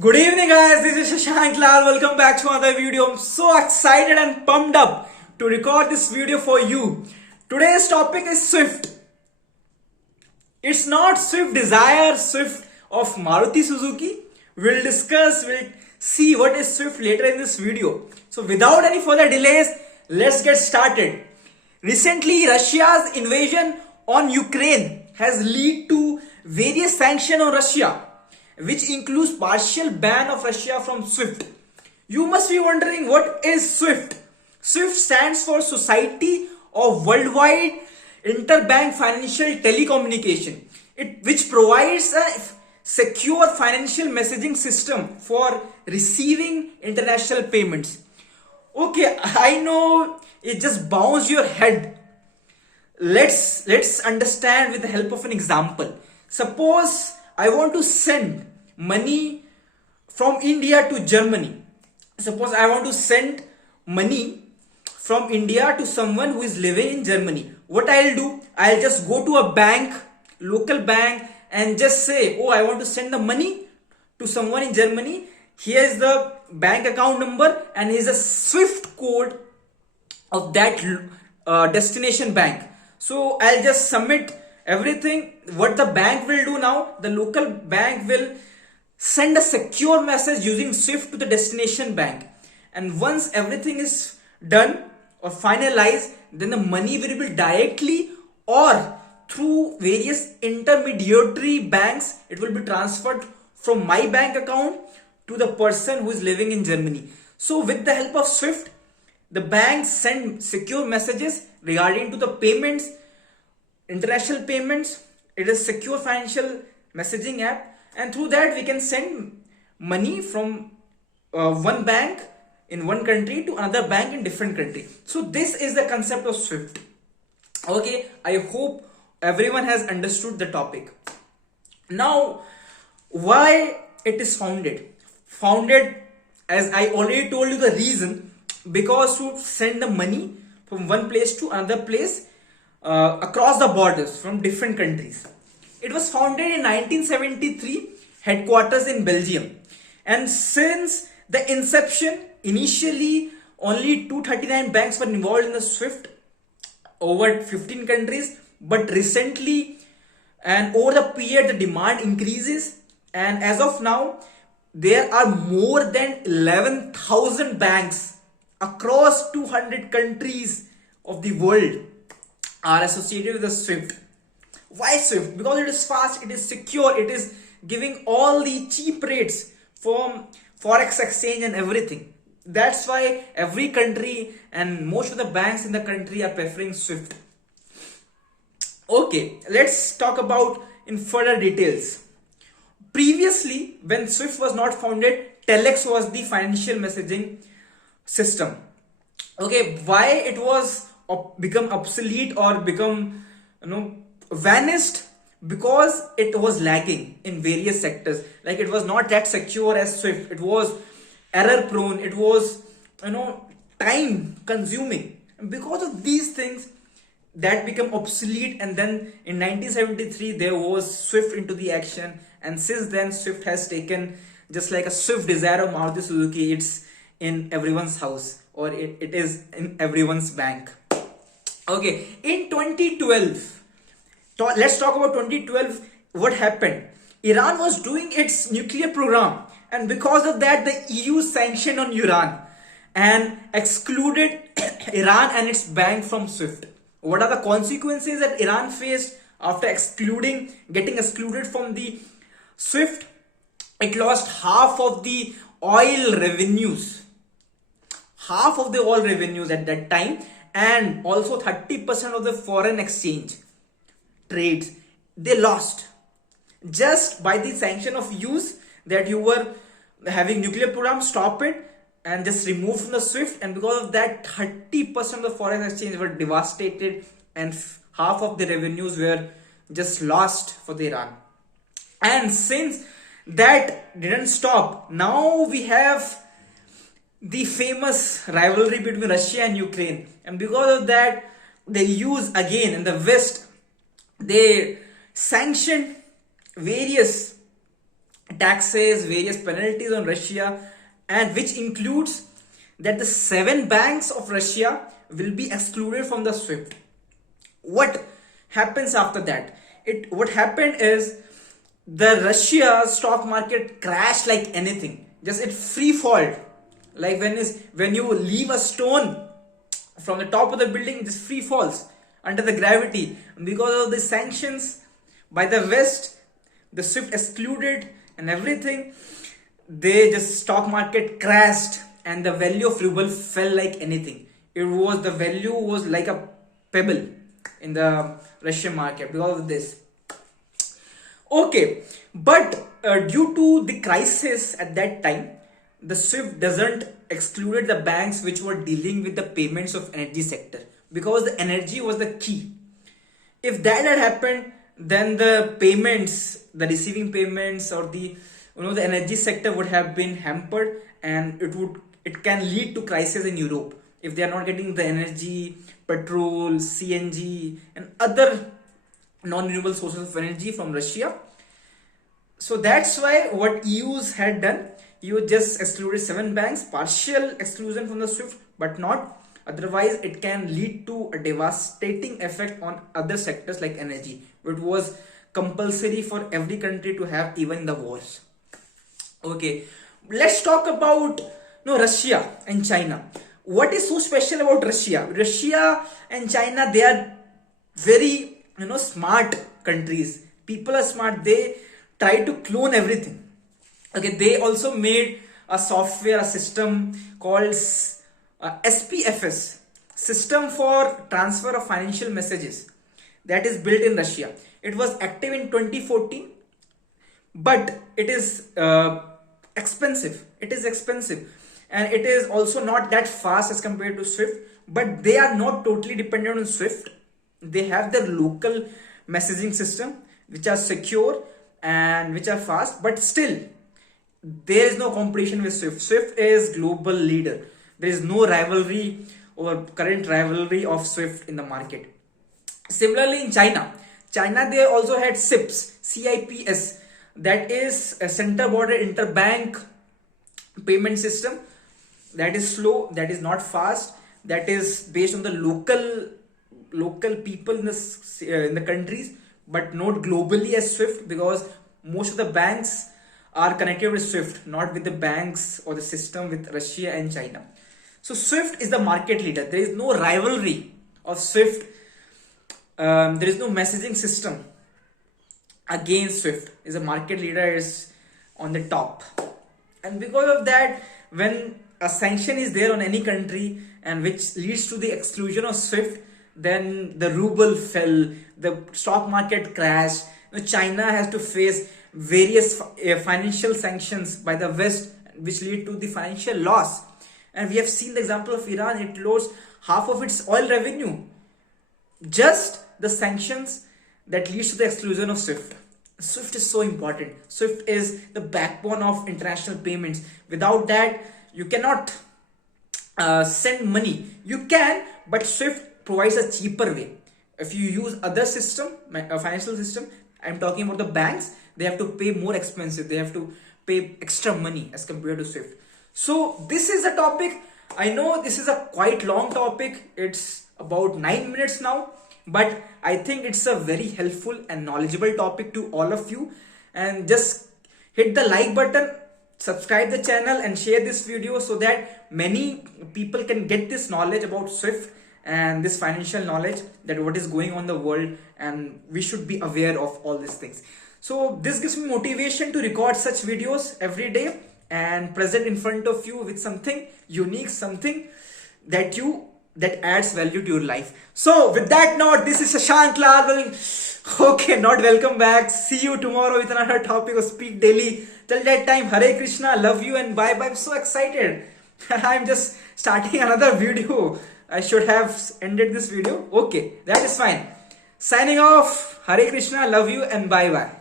Good evening guys, this is Shashank Lal. Welcome back to another video. I'm so excited and pumped up to record this video for you. Today's topic is Swift. It's not Swift Desire, Swift of Maruti Suzuki. We'll see what is Swift later in this video. So without any further delays, let's get started. Recently, Russia's invasion on Ukraine has led to various sanctions on Russia, which includes partial ban of Russia from SWIFT. You must be wondering, what is SWIFT? SWIFT stands for Society of Worldwide Interbank Financial Telecommunication, which provides a secure financial messaging system for receiving international payments. Okay, I know it just bounces your head. Let's understand with the help of an example. Suppose I want to send money from India to Germany. Suppose I want to send money from India to someone who is living in Germany. What I'll do, I'll just go to a bank, local bank, and just say, oh, I want to send the money to someone in Germany. Here is the bank account number and here's a SWIFT code of that destination bank. So I'll just submit everything. What the bank will do now, the local bank will send a secure message using SWIFT to the destination bank. And once everything is done or finalized, then the money will be directly or through various intermediary banks, it will be transferred from my bank account to the person who is living in Germany. So with the help of SWIFT, the banks send secure messages regarding to the payments, international payments. It is secure financial messaging app, and through that we can send money from one bank in one country to another bank in different country. So this is the concept of SWIFT. Okay, I hope everyone has understood the topic. Now, why it is founded, as I already told you the reason, because to send the money from one place to another place across the borders from different countries. It was founded in 1973, headquarters in Belgium, and since the inception, initially only 239 banks were involved in the SWIFT over 15 countries, but recently and over the period the demand increases, and as of now there are more than 11,000 banks across 200 countries of the world are associated with the SWIFT. Why SWIFT? Because it is fast, it is secure, it is giving all the cheap rates from forex exchange and everything. That's why every country and most of the banks in the country are preferring SWIFT. Okay, let's talk about in further details. Previously, when SWIFT was not founded, Telex was the financial messaging system. Okay, why it was become obsolete or become vanished? Because it was lagging in various sectors. Like, it was not that secure as SWIFT. It was error prone, it was time consuming, and because of these things that become obsolete. And then in 1973 there was SWIFT into the action, and since then SWIFT has taken, just like a Swift Desire of Maruti Suzuki, it's in everyone's house, or it is in everyone's bank. Okay, in 2012, let's talk about 2012. What happened? Iran was doing its nuclear program, and because of that the EU sanctioned on Iran and excluded Iran and its bank from SWIFT. What are the consequences that Iran faced after getting excluded from the SWIFT? It lost half of the oil revenues at that time, and also 30% of the foreign exchange trades they lost just by the sanction of use, that you were having nuclear program, stop it and just remove from the SWIFT. And because of that, 30% of the foreign exchange were devastated, and half of the revenues were just lost for the Iran. And since that didn't stop, now we have the famous rivalry between Russia and Ukraine, and because of that they use again in the West, they sanctioned various taxes, various penalties on Russia, and which includes that the 7 banks of Russia will be excluded from the SWIFT. What happens after that? What happened is the Russia stock market crashed like anything. Just it free fall. Like when you leave a stone from the top of the building, it just free falls under the gravity. And because of the sanctions by the West, the SWIFT excluded and everything, they just stock market crashed and the value of ruble fell like anything. The value was like a pebble in the Russian market because of this. Okay, but due to the crisis at that time, the SWIFT doesn't excluded the banks which were dealing with the payments of energy sector, because the energy was the key. If that had happened, then the payments, the receiving payments or the the energy sector would have been hampered, and it can lead to crisis in Europe if they are not getting the energy, petrol, CNG and other non-renewable sources of energy from Russia. So that's why what EU's had done, EU just excluded 7 banks, partial exclusion from the SWIFT, but not. Otherwise, it can lead to a devastating effect on other sectors like energy, which was compulsory for every country to have, even the wars. Okay, let's talk about Russia and China. What is so special about Russia? Russia and China, they are very smart countries. People are smart. They try to clone everything. Okay, they also made a software, a system called SPFS, System for Transfer of Financial Messages, that is built in Russia. It was active in 2014, but it is expensive. It is expensive, and it is also not that fast as compared to SWIFT. But they are not totally dependent on SWIFT. They have their local messaging system, which are secure and which are fast, but still there is no competition with SWIFT. SWIFT is global leader. There is no rivalry or current rivalry of SWIFT in the market. Similarly, in China, they also had CIPS, that is a center border interbank payment system. That is slow, that is not fast, that is based on the local people in the countries, but not globally as SWIFT, because most of the banks are connected with SWIFT, not with the banks or the system with Russia and China. So SWIFT is the market leader. There is no rivalry of SWIFT. There is no messaging system against SWIFT. Is a market leader, is on the top. And because of that, when a sanction is there on any country and which leads to the exclusion of SWIFT, then the ruble fell, the stock market crashed. China has to face various financial sanctions by the West, which lead to the financial loss. And we have seen the example of Iran. It lost half of its oil revenue. Just the sanctions that leads to the exclusion of SWIFT. SWIFT is so important. SWIFT is the backbone of international payments. Without that, you cannot send money. You can, but SWIFT provides a cheaper way. If you use other system, a financial system, I'm talking about the banks, they have to pay more expensive. They have to pay extra money as compared to SWIFT. So this is a topic. I know this is a quite long topic. It's about 9 minutes now, but I think it's a very helpful and knowledgeable topic to all of you. And just hit the like button, subscribe the channel and share this video so that many people can get this knowledge about SWIFT and this financial knowledge, that what is going on in the world, and we should be aware of all these things. So this gives me motivation to record such videos every day and present in front of you with something unique, something that adds value to your life. So with that note, this is Shashank Lal. Okay, not welcome back. See you tomorrow with another topic of Speak Daily. Till that time, Hare Krishna, love you and bye bye. I'm so excited. I'm just starting another video. I should have ended this video. Okay, that is fine. Signing off. Hare Krishna, love you and bye bye.